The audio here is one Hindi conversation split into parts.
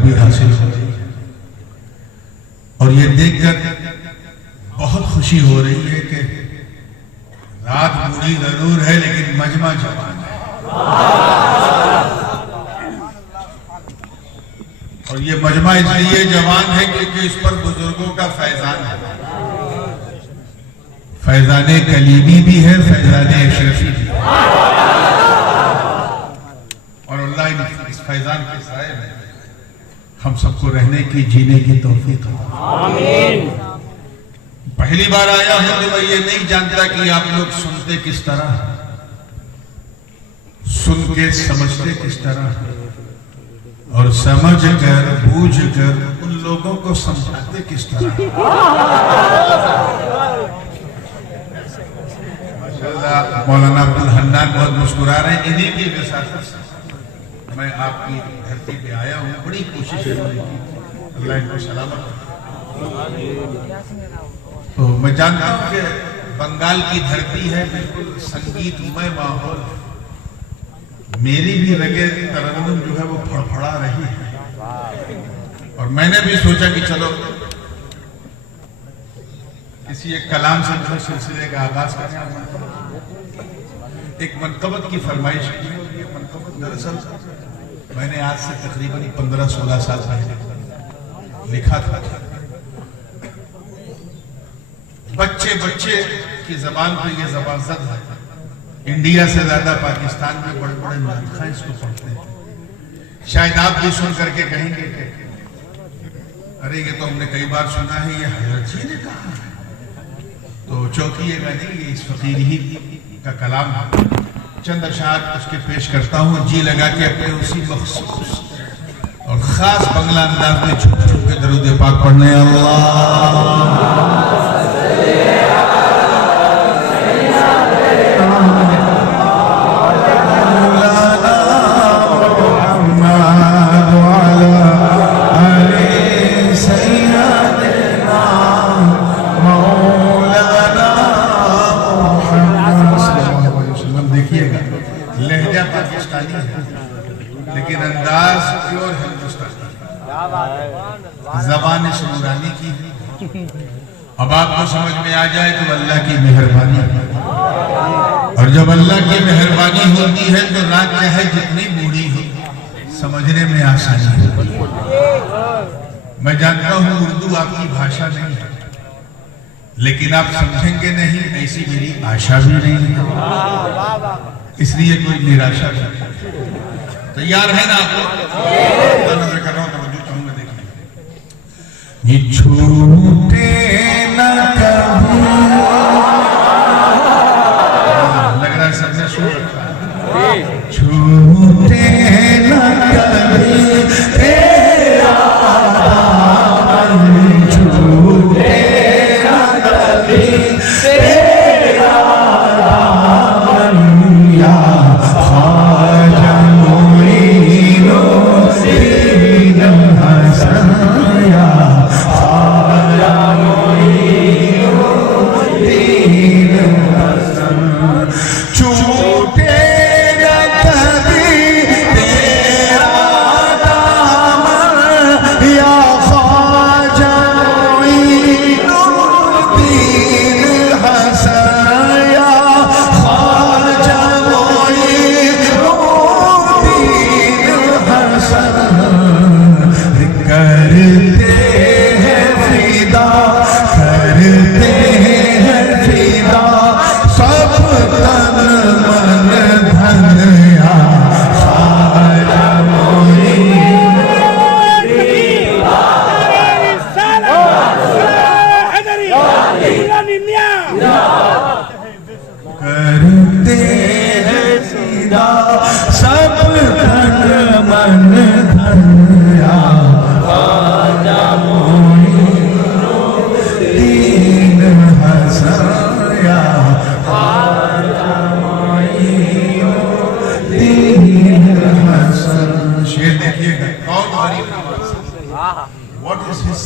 कामयाबी हासिल हो रही है। और ये देखकर बहुत खुशी हो रही है कि रात बूढ़ी जरूर है लेकिन मजमा जवान है। और ये मजमा इसलिए जवान है क्योंकि इस पर बुजुर्गों का फैजान है। फैजाने कलीमी भी है, फैजाने अशरफी भी है। और अल्लाह इस फैजान के साए में हम सबको रहने की, जीने की तौफीक आमीन। पहली बार आया हूं तो मैं ये नहीं जानता कि आप लोग सुनते किस तरह, सुन के समझते किस तरह, और समझ कर बूझ कर उन लोगों को समझाते किस तरह। माशाअल्लाह मौलाना अब्दुल हन्नान बहुत मुस्कुरा रहे हैं। इन्हीं की विसाखत से मैं आपकी धरती पे आया हूँ। बड़ी कोशिश है, अल्लाह इनको सलामत रखे। तो मैं जानता हूँ कि बंगाल की धरती है, बिल्कुल संगीतमय माहौल। मेरी भी रगे तरन्नुम जो है वो फड़फड़ा रही है। और मैंने भी सोचा कि चलो किसी एक कलाम से जो सिलसिले का आगाज करें। एक मनकबत की फरमाइश की। ये मनकबत दरअसल मैंने आज से तकरीबन 15-16 साल पहले लिखा था। बच्चे बच्चे की जबान पे ये जबरदस्त है। इंडिया से ज्यादा पाकिस्तान में बड़े बड़े नाखा इसको पढ़ते हैं। शायद आप भी सुन करके कहेंगे कि अरे ये तो हमने कई बार सुना है, ये हजरत जी ने कहा है। तो चौंकिएगा नहीं, ये इस फकीर ही का कलाम है। चंद अशार उसके पेश करता हूँ, जी लगा के अपने उसी मखसूस और खास बंगला अंदाज में छुप छुप के दरूद पाक पढ़ने। अल्लाह लेकिन अंदाज प्योर हिंदुस्तानी, जबान नूरानी की है। अब आपको समझ में आ जाए तो अल्लाह की मेहरबानी है। और जब अल्लाह की मेहरबानी होती है तो रात चाहे जितनी बूढ़ी हो, समझने में आसानी है। मैं जानता हूँ उर्दू आपकी भाषा नहीं है, लेकिन आप समझेंगे नहीं ऐसी मेरी आशा भी नहीं है। इसलिए कोई निराशा नहीं। तैयार है ना आप? नजर कर रहा हूं, तवज्जो चाहूंगा, देखिए। ये छूटे न कभी, लग रहा है सबने सुन रखा। छूटे न कभी तेरा दामन, छूटे न कभी तेरा दामन, या ख्वाजा मोइनो दीन हसन, या ख्वाजा मोइनो दीन हसन। छूटे न कभी तेरा दामन, या ख्वाजा मोइनो दीन हसन, या ख्वाजा मोइनो दीन हसन। करते हैं फिदा, करते हैं फिदा सब तन मन धन, या ख्वाजा मोइनो दीन करते हैं फिदा सब तन मन धन, या ख्वाजा मोइनो दीन हसन, या ख्वाजा मोइनो दीन हसन। शेर देखिएगा कौन गरीब Nawaz, what is his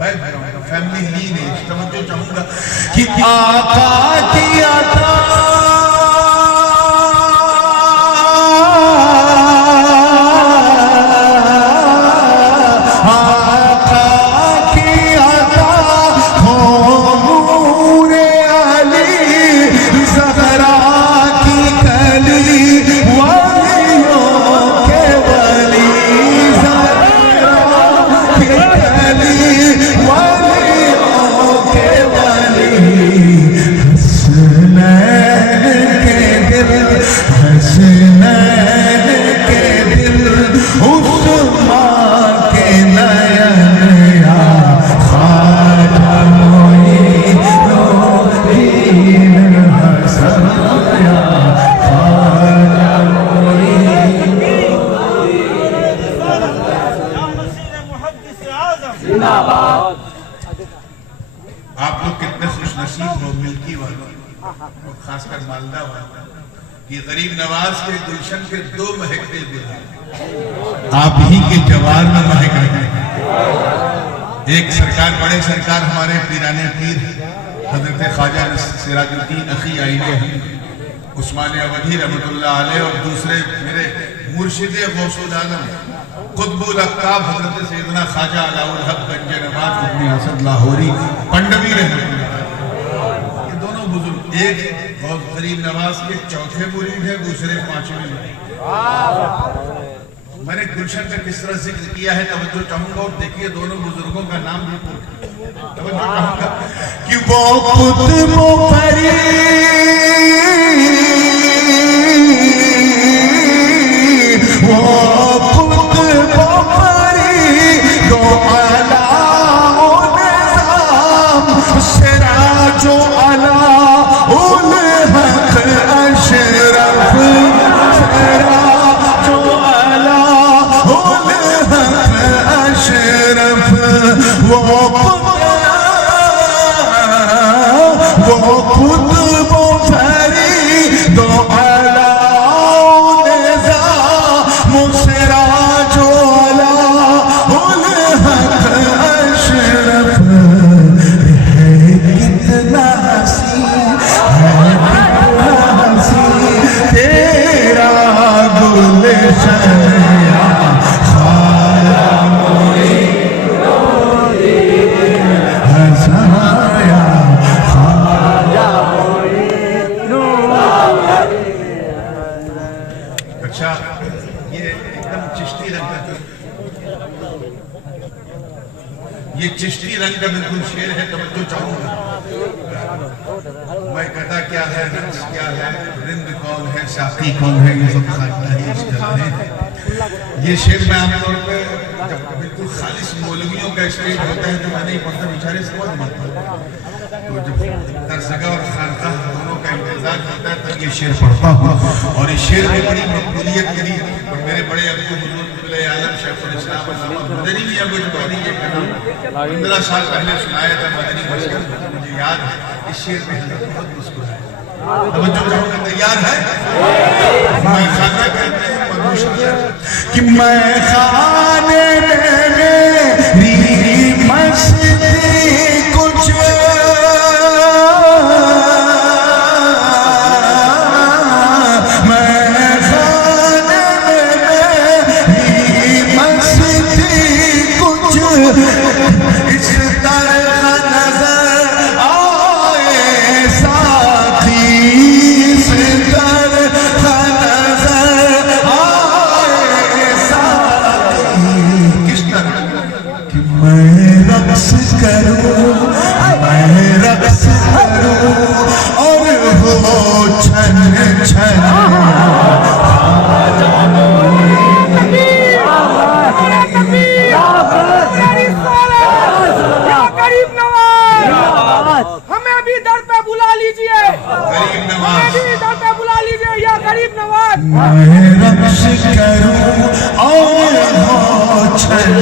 background, family lineage. तवज्जो चाहूंगा कि आका की अता आप लोग कितने खुशनसीब हो मिल्की वालों, और खासकर मालदा वालों, कि गरीब नवाज के गुलशन के 2 महकते गुल आप ही के जवार में महक रहे हैं। एक सरकार, बड़े सरकार हमारे पीराने पीर हजरत ख्वाजा सिराजुद्दीन अखी आईने उस्मान अवधी रहमतुल्लाह अलैह, और दूसरे मेरे मुर्शिद गौसुल आलम कुतुबुल अक़ताब हजरत सैयदना ख्वाजा अलाउल हक गंज नवाज इब्न असद लाहौरी पंडवी रहमतुल्लाह, ये दोनों बुजुर्ग एक गरीब नवाज के चौथे मुरीद है, दूसरे 5वें। मैंने गुलशन का किस तरह जिक्र किया है, तवज्जो चाहूंगा, और देखिए दोनों बुजुर्गों का नाम भी तवज्जो चाहूंगा कि वो कुतुबो फरीद, वो कुतुबो फरीद, दो आला ओ निज़ाम सिराजो आला उल हक अशरफ, सिराजो आला उल हक अशरफ, वो कुतुबो फरीद, दो आला निज़ाम सिराजो आला उल हक अशरफ, है कितना हसीन, है कितना हसीन तेरा गुलशन ये चिश्ती रंग का बिल्कुल शेर है, तवज्जो चाहूंगा। मैं कहता क्या है, रक्स क्या है, रिंद कौन है, साकी कौन है, ये सब ये शेर मैं आमतौर पे जब बिल्कुल खालिश मौलवियों का स्टेज होता है तो मैं नहीं पढ़ता, बेचारे समझ नहीं पाता, तो जब दरसगाह और खानकाह दोनों का इंतजार होता है तब ये शेर पढ़ता हूँ। और इस शेर में बड़ी मकबूलियत करी, और मेरे बड़े अब्दुल आलम शेखुल इस्लाम मदनी मियां गुजबानी ये 15 साल पहले सुनाया था मदनी मस्जिद, मुझे याद है। इस शेर में बहुत मुस्कुराए, तवज्जो चाहूंगा, तैयार है? मैं खाना कहते हैं कि मैं खाने मेरी मस्ती कुछ इस तरह नजर आए साथी, इस तरह नजर आए साथी, किस तरह कि मैं रक्स करूं, मैं रक्स करूं और हो छन छन हमें भी दर पे बुला लीजिए, हमें भी दर पे बुला लीजिए या गरीब नवाज। मैं रक्स करूं और हो छन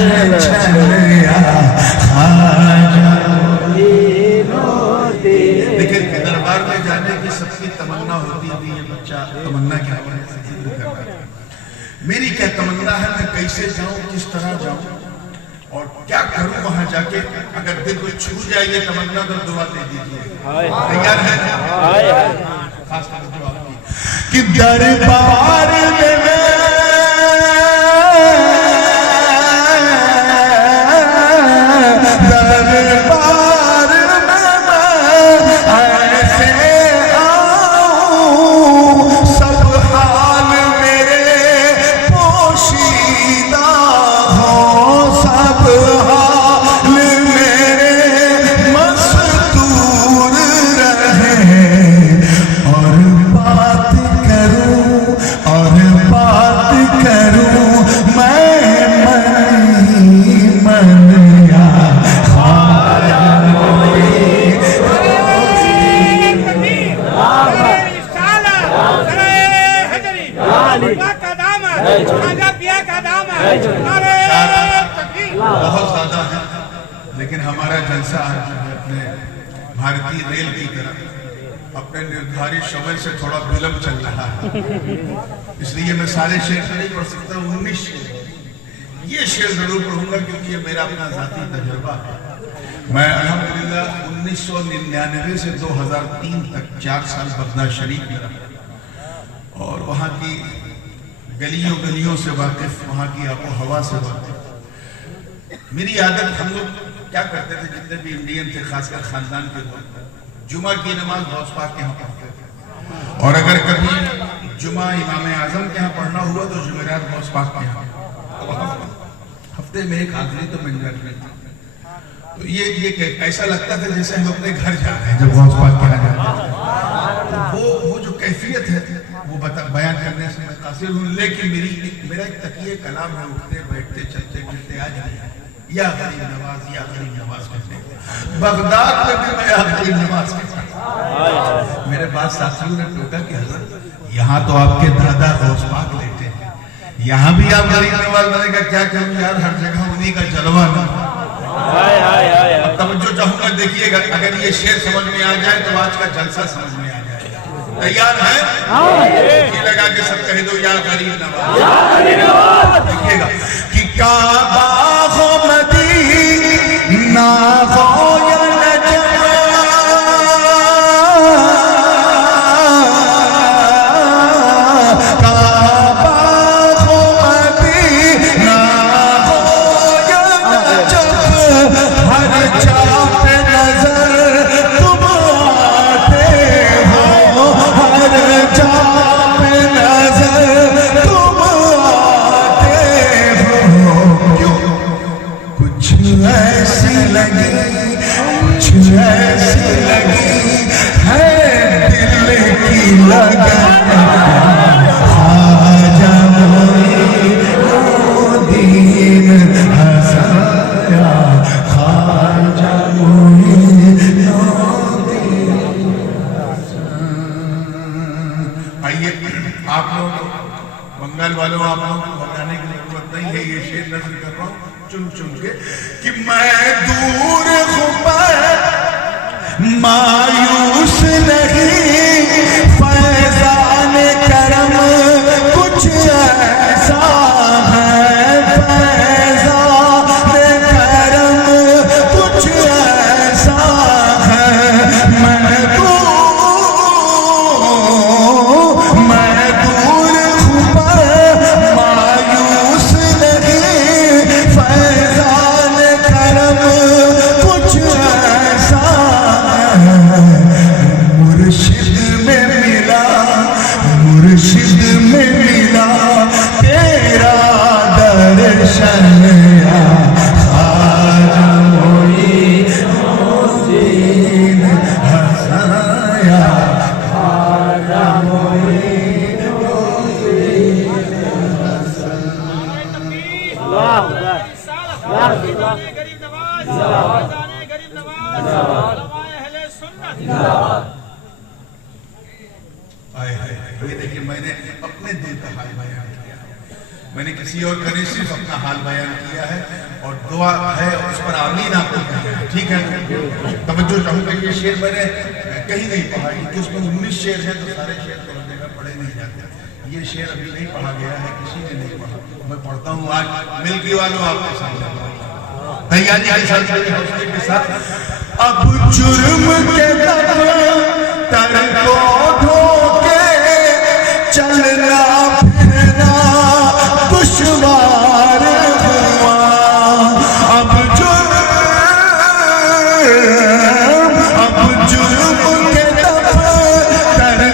छन या ख्वाजा। लेकिन दरबार में जाने की सबकी तमन्ना होती है, ये बच्चा तमन्ना के हवाले से जिक्र कर रहा है। मेरी क्या तमन्ना है, मैं कैसे जाऊं, किस तरह जाऊं और क्या करूं वहां जाके। अगर दिल को छू जाए ये तमन्ना तो दुआ दे दीजिए, तैयार है? खास कर जवाब कि दरबार में और लेकिन हमारा जलसा आज अपने भारतीय रेल की तरह अपने निर्धारित समय से थोड़ा विलंब चल रहा है, इसलिए मैं सारे शेर नहीं पढ़ सकता। 19 ये शेर जरूर पढ़ूंगा क्योंकि ये मेरा अपना जाती तजुर्बा है। मैं अल्हम्दुलिल्लाह 1999 से 2003 तक 4 साल बगदाद शरीफ में रहा और वहाँ की गलियों गलियों से वाकिफ, वहाँ की आबो हवा से वाकिफ। मेरी आदत, हम लोग क्या करते थे जितने भी इंडियन थे, खासकर खानदान के लोग, जुमा की नमाज गौस पाक के यहाँ पढ़ते थे और अगर कभी जुमा इमाम आजम के यहाँ पढ़ना हुआ तो जुमेरात गौस पाक के यहाँ, हफ्ते में एक आदमी तो मिल जाते थे। तो ये ऐसा लगता था जैसे हम अपने घर जा रहे हैं जब गौस पाक के यहाँ जाते थे। वो जो कैफियत है वो बयान करने से मैं कासिर हूँ, लेकिन मेरा एक तकिए कलाम है, उठते बैठते चलते फिरते आज नहीं या गरीब नवाज, या गरीब नवाज कहते हैं। बगदाद में भी मैं या गरीब नवाज कहता। मेरे पास साथियों ने टोका कि हजरत यहाँ तो आपके दादा गौस पाक लेते हैं, यहाँ भी आप गरीब नवाज बनेगा, क्या करूं यार, हर जगह उन्हीं का जलवा ना। तवज्जो चाहूंगा, देखिएगा, अगर ये शेर समझ में आ जाए तो आज का जलसा समझ में आ जाएगा। तैयार है? ये लगा के सब कह दो या गरीब नवाज। देखिएगा कि काबा हो मदीना हो या बंगाल वालों, आप लोगों को बताने की जरूरत नहीं है, ये शेर नज़र कर रहा हूँ चुन चुन के कि मैं दूर मायूस नहीं, फैज़ान करम कुछ ऐसा है, फैज़ान करम कुछ ऐसा है। मैं दूर मायूस नहीं, फैज़ान करम कुछ ऐसा है। मुर्शिद में मिला तेरा दर्शन, ये देखिए, मैंने अपने दिल का हाल बयान किया, मैंने किसी और का नहीं, सिर्फ अपना हाल बयान किया है और दुआ है उस पर आमीन आपको कहना है, ठीक है? तवज्जो चाहूंगा, ये शेर मैंने कहीं नहीं पढ़ा क्योंकि उसमें 19 शेर है तो सारे शेर तो हर जगह पढ़े नहीं जाते। ये शेर अभी नहीं पढ़ा गया है, किसी ने नहीं पढ़ा, मैं पढ़ता हूँ आज मिल्की वालों आपके सामने। तैयारी के साथ अब जुर्म के तर को ढोके चलना फिरना दुश्वार हुआ। अब जुर्म के तर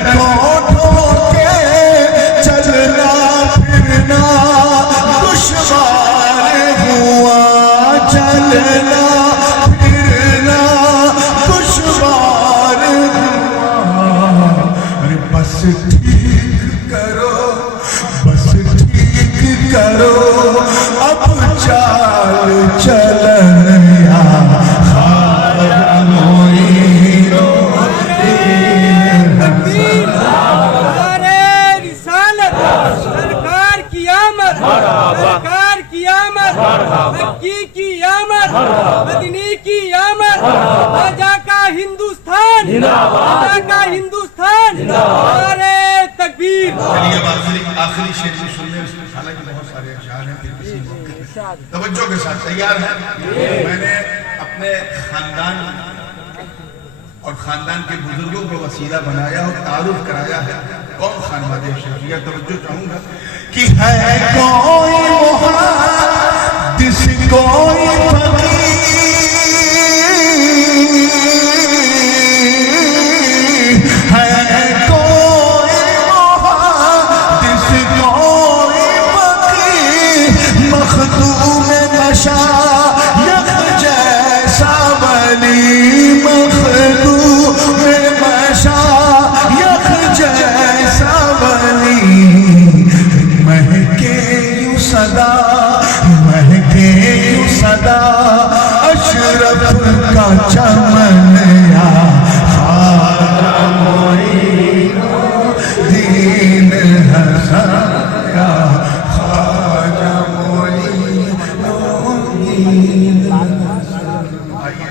को ढोके चलना फिरना दुश्वार हुआ, चलना फिरना दुश्वार हुआ। अरे बस ठीक करो अब चाल चलया, सरकार की आमद, सरकार की आमद, की आमद, मदनी की आमद, आजा का हिंदुस्तान, आजा का हिंदुस्तान, नारे तकबीर। चलिए अब आखिरी शेर भी सुन लें। हालांकि बहुत सारे अशार हैं, फिर किसी मौके पे तवज्जो के साथ तैयार हैं। मैंने अपने खानदान और खानदान के बुजुर्गों को वसीला बनाया और तारुफ कराया है। कौन खानवादे शरीया तवज्जो चाहूंगा कि है कोई मुहद्दिस कोई सदा अशरफ का चमन या ख्वाजा मोइनुद्दीन हसन या ख्वाजा मोइनुद्दीन। आइए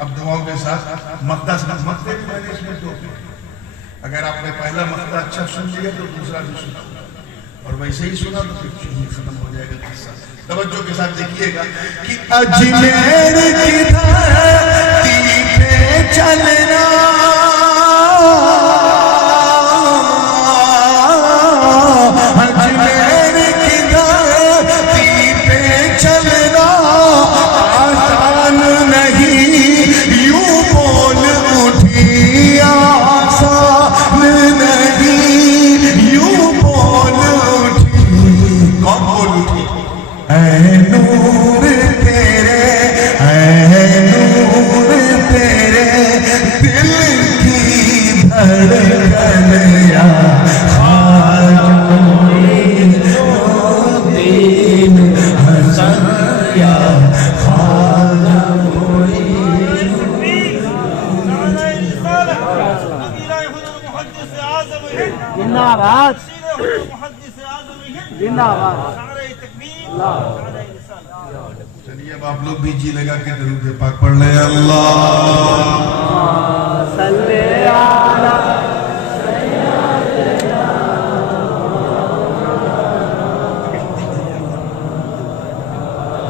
अब दुआओं के साथ मक्ता मक्ते भी मैंने इसमें जो अगर आपने पहला मक्ता अच्छा सुन लिया तो दूसरा भी सुना और वैसे ही सुना तो फिर खत्म हो जाएगा किस्सा। तवज्जो के साथ देखिएगा कि अजमेर की धरती पे चलना अजमेर की धरती पे चलना आसान नहीं यूं बोल उठी आसान नहीं यूं बोल उठी। कौन बोल उठी? ऐ नूर तेरे दिल की धड़कन या ख्वाजा मोइनुद्दीन हसन या ख्वाजा जिंदाबाद जिंदाबाद। चलिए अब आप लोग भी जी लगा के दरूद पाक पढ़ ले। अल्लाह सल्ले अला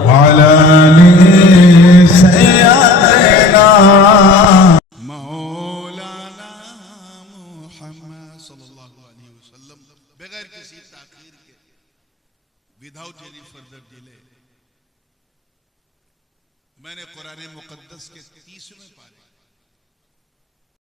वाला सय्यदना मौलाना मुहम्मद सल्लल्लाहु अलैहि वसल्लम बगैर किसी ताखीर के विदाउट एनी फर्दर डिले मैंने कुरान मुकद्दस के 30वें पारे